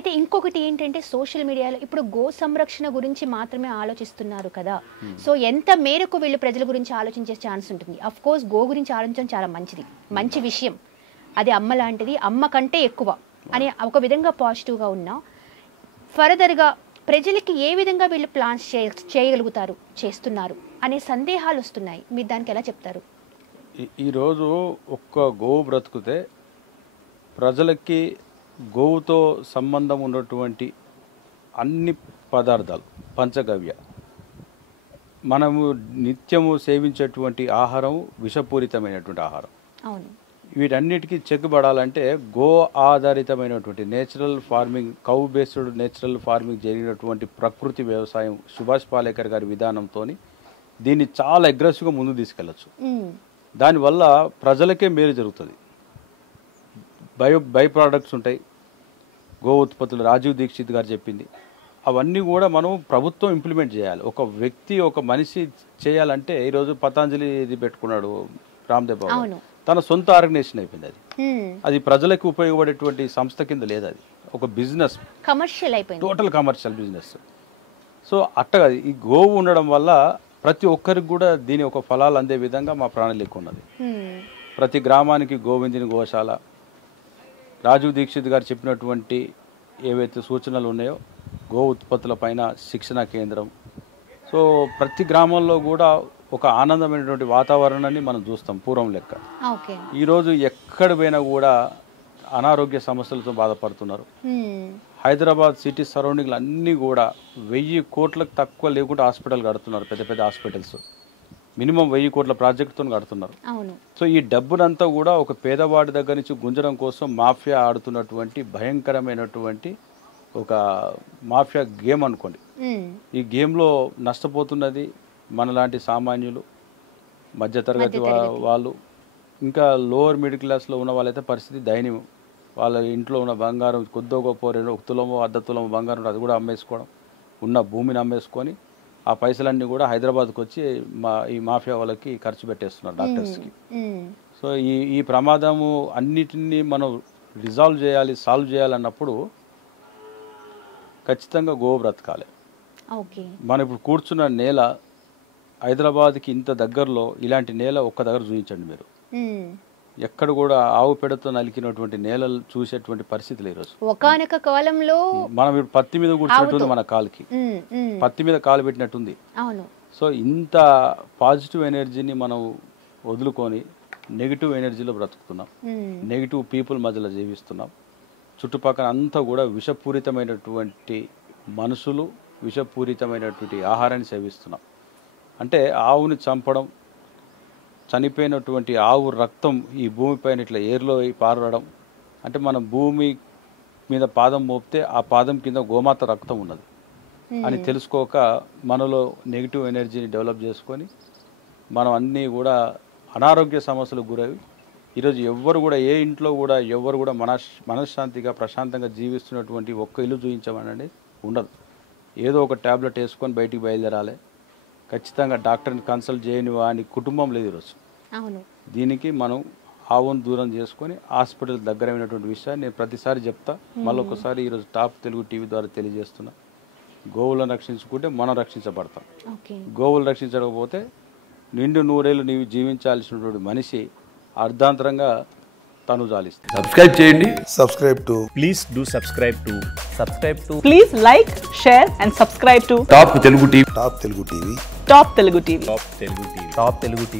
అయితే ఇంకొకటి ఏంటంటే సోషల్ మీడియాలో ఇప్పుడు గో సంరక్షణ గురించి మాత్రమే ఆలోచిస్తున్నారు కదా. సో ఎంత మేరకు వీళ్ళు ప్రజల గురించి ఆలోచించే ఛాన్స్ ఉంటుంది? అఫ్ కోర్స్ గో గురించి ఆలోచించడం చాలా మంచిది, మంచి విషయం. అది అమ్మ లాంటిది, అమ్మ కంటే ఎక్కువ అని ఒక విధంగా పాజిటివ్గా ఉన్నా, ఫర్దర్గా ప్రజలకి ఏ విధంగా వీళ్ళు ప్లాన్స్ చేయగలుగుతారు, చేస్తున్నారు అనే సందేహాలు వస్తున్నాయి. మీరు దానికి ఎలా చెప్తారు? ఈరోజు ఒక్క గోవు బ్రతుకుతే ప్రజలకి గోవుతో సంబంధం ఉన్నటువంటి అన్ని పదార్థాలు, పంచగవ్య, మనము నిత్యము సేవించేటువంటి ఆహారం విషపూరితమైనటువంటి ఆహారం. అవును. వీటన్నిటికీ చెక్కుబడాలంటే గో ఆధారితమైనటువంటి natural farming, cow based natural farming జరిగినటువంటి ప్రకృతి వ్యవసాయం సుభాష్ పాలేకర్ గారి విధానంతో దీన్ని చాలా అగ్రెసివ్గా ముందుకు తీసుకెళ్ళచ్చు. దానివల్ల ప్రజలకే మేలు జరుగుతుంది. బై ప్రోడక్ట్స్ ఉంటాయి, గో ఉత్పత్తులు, రాజీవ్ దీక్షిత్ గారు చెప్పింది అవన్నీ కూడా మనం ప్రభుత్వం ఇంప్లిమెంట్ చేయాలి. ఒక వ్యక్తి, ఒక మనిషి చేయాలంటే ఈరోజు పతాంజలి ఇది పెట్టుకున్నాడు రామ్దేవ్ బాబు, తన సొంత ఆర్గనైజేషన్ అయిపోయింది. అది ప్రజలకు ఉపయోగపడేటువంటి సంస్థ కింద లేదు, అది ఒక బిజినెస్, కమర్షియల్ అయిపోయింది, టోటల్ కమర్షియల్ బిజినెస్. సో అట్టగా ఈ గోవు ఉండడం వల్ల ప్రతి ఒక్కరికి కూడా దీని ఒక ఫలాలు అందే విధంగా మా ప్రణాళిక ఉన్నది. ప్రతి గ్రామానికి గోవిందుని గోశాల, రాజీవ్ దీక్షిత్ గారు చెప్పినటువంటి ఏవైతే సూచనలు ఉన్నాయో గో ఉత్పత్తుల పైన శిక్షణ కేంద్రం. సో ప్రతి గ్రామంలో కూడా ఒక ఆనందమైనటువంటి వాతావరణాన్ని మనం చూస్తాం పూర్వం లెక్క. ఈరోజు ఎక్కడ పోయినా కూడా అనారోగ్య సమస్యలతో బాధపడుతున్నారు. హైదరాబాద్ సిటీ సరౌండింగ్లు అన్నీ కూడా 1000 కోట్లకు తక్కువ లేకుండా హాస్పిటల్ కడుతున్నారు, పెద్ద పెద్ద హాస్పిటల్స్ మినిమం 1000 కోట్ల ప్రాజెక్టుతో కడుతున్నారు. సో ఈ డబ్బునంతా కూడా ఒక పేదవాడి దగ్గర నుంచి గుంజడం కోసం మాఫియా ఆడుతున్నటువంటి భయంకరమైనటువంటి ఒక మాఫియా గేమ్ అనుకోండి. ఈ గేమ్లో నష్టపోతున్నది మనలాంటి సామాన్యులు, మధ్యతరగతి వాళ్ళు, ఇంకా లోవర్ మిడిల్ క్లాస్లో ఉన్న వాళ్ళైతే పరిస్థితి దయనీయం. వాళ్ళ ఇంట్లో ఉన్న బంగారం కొద్దో గొప్ప 1 తులమో 1/2 తులమో బంగారం అది కూడా అమ్మేసుకోవడం, ఉన్న భూమిని అమ్మేసుకొని ఆ పైసలన్నీ కూడా హైదరాబాద్కి వచ్చి ఈ మాఫియా వాళ్ళకి ఖర్చు పెట్టేస్తున్నారు, డాక్టర్స్కి. సో ఈ ప్రమాదము అన్నిటినీ మనం రిజాల్వ్ చేయాలి, సాల్వ్ చేయాలన్నప్పుడు ఖచ్చితంగా గో బ్రతకాలి. మనం ఇప్పుడు కూర్చున్న నేల హైదరాబాద్కి ఇంత దగ్గరలో ఇలాంటి నేల ఒక్క దగ్గర చూపించండి మీరు. ఎక్కడ కూడా ఆవు పెడతో నలికినటువంటి నేలలు చూసేటువంటి పరిస్థితులు ఈరోజు. ఒకానొక కాలంలో మనం ఇప్పుడు పత్తి మీద కూర్చున్నట్టుంది, మన కాలుకి పత్తి మీద కాలు పెట్టినట్టుంది. సో ఇంత పాజిటివ్ ఎనర్జీని మనం వదులుకొని నెగిటివ్ ఎనర్జీలో బ్రతుకుతున్నాం, నెగిటివ్ పీపుల్ మధ్యలో జీవిస్తున్నాం. చుట్టుపక్కల అంతా కూడా విషపూరితమైనటువంటి మనుషులు, విషపూరితమైనటువంటి ఆహారాన్ని సేవిస్తున్నాం. అంటే ఆవుని చంపడం, చనిపోయినటువంటి ఆవు రక్తం ఈ భూమిపైన ఇట్లా ఏర్లో పారడం, అంటే మనం భూమి మీద పాదం మోపితే ఆ పాదం కింద గోమాత రక్తం ఉన్నది అని తెలుసుకోక మనలో నెగిటివ్ ఎనర్జీని డెవలప్ చేసుకొని మనం అన్నీ కూడా అనారోగ్య సమస్యలకు గురవి ఈరోజు ఎవ్వరు కూడా ఏ ఇంట్లో కూడా ఎవ్వరు కూడా మనశ్శాంతిగా ప్రశాంతంగా జీవిస్తున్నటువంటి ఒక్క ఇల్లు చూపించమనండి ఉండదు. ఏదో ఒక ట్యాబ్లెట్ వేసుకొని బయటికి బయలుదేరాలి, ఖచ్చితంగా డాక్టర్ని కన్సల్ట్ చేయని వాని కుటుంబం లేదు ఈరోజు. దీనికి మనం ఆవును దూరం చేసుకొని హాస్పిటల్ దగ్గరైనటువంటి విషయాన్ని నేను ప్రతిసారి చెప్తా. మళ్ళీ ఒకసారి ఈరోజు టాప్ తెలుగు టీవీ ద్వారా తెలియజేస్తున్నా, గోవులను రక్షించుకుంటే మనం రక్షించబడతాం. గోవులు రక్షించకపోతే నిండు 100 ఏళ్ళు నీవు జీవించాల్సినటువంటి మనిషి అర్ధాంతరంగా తను జాలిస్తాడు. సబ్స్క్రైబ్ చేయండి. Please do subscribe to please like, share and subscribe to top Telugu TV. Top Telugu TV. Top Telugu TV.